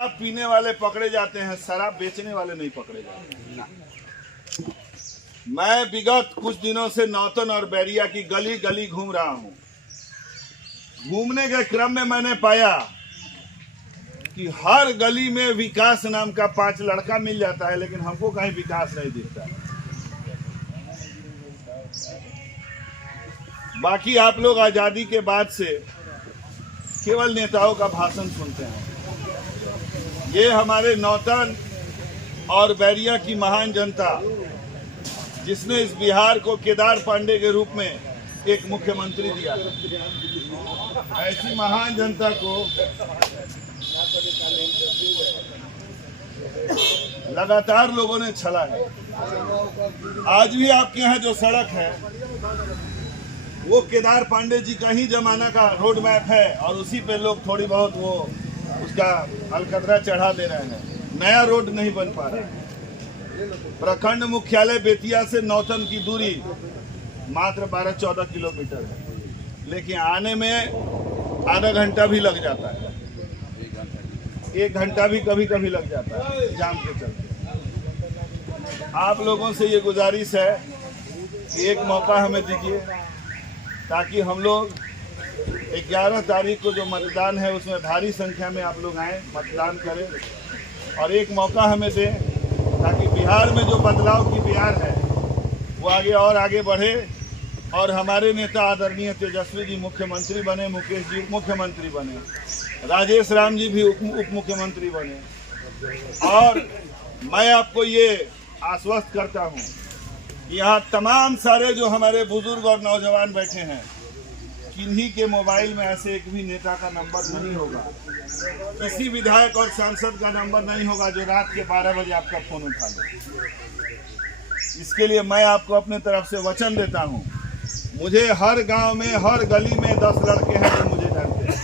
शराब पीने वाले पकड़े जाते हैं, शराब बेचने वाले नहीं पकड़े जाते हैं। मैं विगत कुछ दिनों से नौतन और बैरिया की गली गली घूम रहा हूं। घूमने के क्रम में मैंने पाया कि हर गली में विकास नाम का 5 लड़का मिल जाता है, लेकिन हमको कहीं विकास नहीं दिखता। बाकी आप लोग आजादी के बाद से केवल नेताओं का भाषण सुनते हैं। ये हमारे नौतन और बैरिया की महान जनता, जिसने इस बिहार को केदार पांडे के रूप में एक मुख्यमंत्री दिया, ऐसी महान जनता को लगातार लोगों ने छला है। आज भी आपके यहाँ जो सड़क है वो केदार पांडे जी का ही जमाना का रोड मैप है, और उसी पे लोग थोड़ी बहुत वो उसका अलकतरा चढ़ा दे रहे हैं। नया रोड नहीं बन पा रहा है। प्रखंड मुख्यालय बेतिया से नौतन की दूरी मात्र 12-14 किलोमीटर है, लेकिन आने में आधा घंटा भी लग जाता है, 1 घंटा भी कभी कभी लग जाता है जाम के चलते। आप लोगों से ये गुजारिश है कि एक मौका हमें दीजिए, ताकि हम लोग 11 तारीख को जो मतदान है उसमें भारी संख्या में आप लोग आएँ, मतदान करें, और एक मौका हमें दें ताकि बिहार में जो बदलाव की बिहार है वो आगे और आगे बढ़े, और हमारे नेता आदरणीय तेजस्वी जी मुख्यमंत्री बने, मुकेश जी मुख्यमंत्री बने, राजेश राम जी भी उप मुख्यमंत्री बने। और मैं आपको ये आश्वस्त करता हूँ कि यहाँ तमाम सारे जो हमारे बुजुर्ग और नौजवान बैठे हैं, किन्हीं के मोबाइल में ऐसे एक भी नेता का नंबर नहीं होगा, किसी विधायक और सांसद का नंबर नहीं होगा जो रात के 12 बजे आपका फोन उठा ले। इसके लिए मैं आपको अपने तरफ से वचन देता हूँ। मुझे हर गांव में, हर गली में 10 लड़के हैं जो मुझे जानते हैं।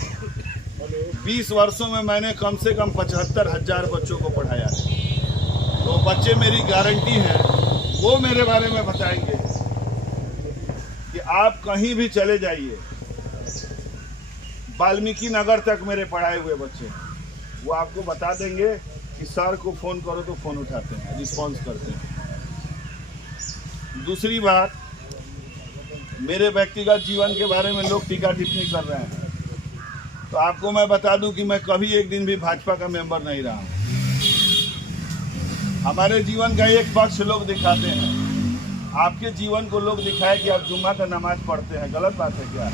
20 वर्षों में मैंने कम से कम 75,000 बच्चों को पढ़ाया है। तो बच्चे मेरी गारंटी है, वो मेरे बारे में बताएंगे कि आप कहीं भी चले जाइए, वाल्मीकि नगर तक मेरे पढ़ाए हुए बच्चे, वो आपको बता देंगे कि सर को फोन करो तो फोन उठाते हैं, रिस्पॉन्स करते हैं। दूसरी बात, मेरे व्यक्तिगत जीवन के बारे में लोग टीका टिप्पणी कर रहे हैं, तो आपको मैं बता दूं कि मैं कभी एक दिन भी भाजपा का मेंबर नहीं रहा हूं। हमारे जीवन का एक पक्ष लोग दिखाते हैं, आपके जीवन को लोग दिखाए कि आप जुम्मा का नमाज पढ़ते हैं, गलत बात है क्या?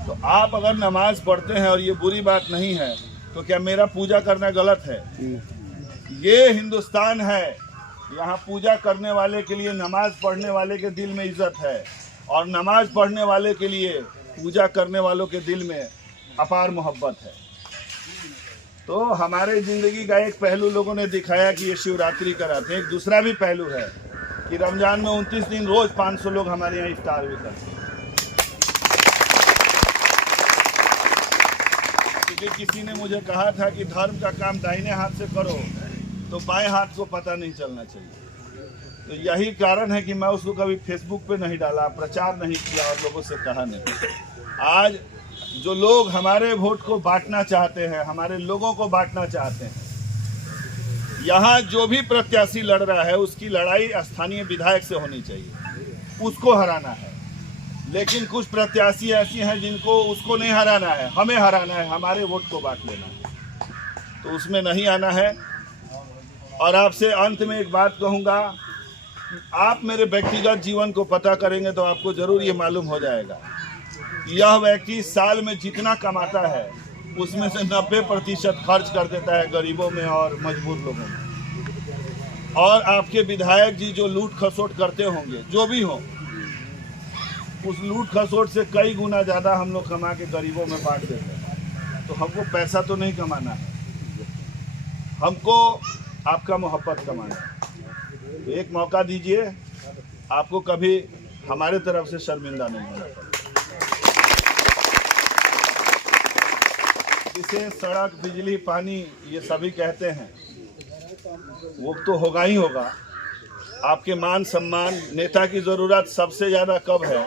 तो आप अगर नमाज पढ़ते हैं और ये बुरी बात नहीं है, तो क्या मेरा पूजा करना गलत है? ये हिंदुस्तान है, यहाँ पूजा करने वाले के लिए, नमाज पढ़ने वाले के दिल में इज्जत है, और नमाज पढ़ने वाले के लिए पूजा करने वालों के दिल में अपार मोहब्बत है। तो हमारे ज़िंदगी का एक पहलू लोगों ने दिखाया कि ये शिवरात्रि कराते हैं। एक दूसरा भी पहलू है कि रमजान में 29 दिन रोज़ 500 लोग हमारे यहाँ इफ्तार भी करते हैं। क्योंकि किसी ने मुझे कहा था कि धर्म का काम दाहिने हाथ से करो तो बाएं हाथ को पता नहीं चलना चाहिए। तो यही कारण है कि मैं उसको कभी फेसबुक पे नहीं डाला, प्रचार नहीं किया और लोगों से कहा नहीं। आज जो लोग हमारे वोट को बांटना चाहते हैं, हमारे लोगों को बांटना चाहते हैं, यहाँ जो भी प्रत्याशी लड़ रहा है उसकी लड़ाई स्थानीय विधायक से होनी चाहिए, उसको हराना है। लेकिन कुछ प्रत्याशी ऐसी हैं जिनको उसको नहीं हराना है, हमें हराना है, हमारे वोट को बांट लेना है, तो उसमें नहीं आना है। और आपसे अंत में एक बात कहूँगा, आप मेरे व्यक्तिगत जीवन को पता करेंगे तो आपको ज़रूर ये मालूम हो जाएगा कि यह व्यक्ति साल में जितना कमाता है उसमें से 90% खर्च कर देता है गरीबों में और मजबूर लोगों में। और आपके विधायक जी जो लूट खसोट करते होंगे, जो भी हो, उस लूट खसोट से कई गुना ज़्यादा हम लोग कमा के गरीबों में बांट देते हैं। तो हमको पैसा तो नहीं कमाना है, हमको आपका मोहब्बत कमाना है। तो एक मौका दीजिए, आपको कभी हमारे तरफ से शर्मिंदा नहीं होना पड़ेगा। इसे सड़क, बिजली, पानी ये सभी कहते हैं, वो तो होगा ही होगा। आपके मान सम्मान, नेता की ज़रूरत सबसे ज़्यादा कब है?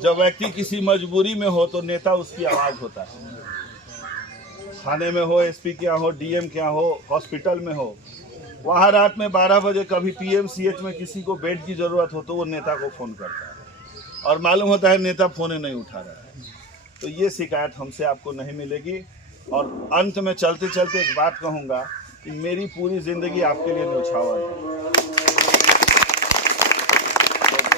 जब व्यक्ति किसी मजबूरी में हो तो नेता उसकी आवाज़ होता है। थाने में हो, एसपी के यहाँ हो, डीएम के यहाँ हो, हॉस्पिटल में हो, वहाँ रात में 12 बजे कभी पीएमसीएच में किसी को बेड की ज़रूरत हो तो वो नेता को फ़ोन करता है और मालूम होता है नेता फ़ोन नहीं उठा रहा है। तो ये शिकायत हमसे आपको नहीं मिलेगी। और अंत में चलते चलते एक बात कहूँगा कि मेरी पूरी ज़िंदगी आपके लिए न्यौछावर है।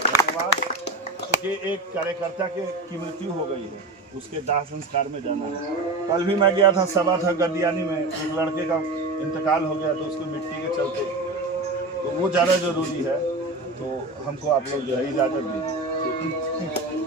धन्यवाद। क्योंकि एक कार्यकर्ता की मृत्यु हो गई है, उसके दाह संस्कार में जाना है। कल भी मैं गया था, सभा था गद्दियानी में, एक लड़के का इंतकाल हो गया तो उसको मिट्टी के चलते, तो वो ज़्यादा ज़रूरी है। तो हमको आप लोग जो है इजाज़त दीजिए।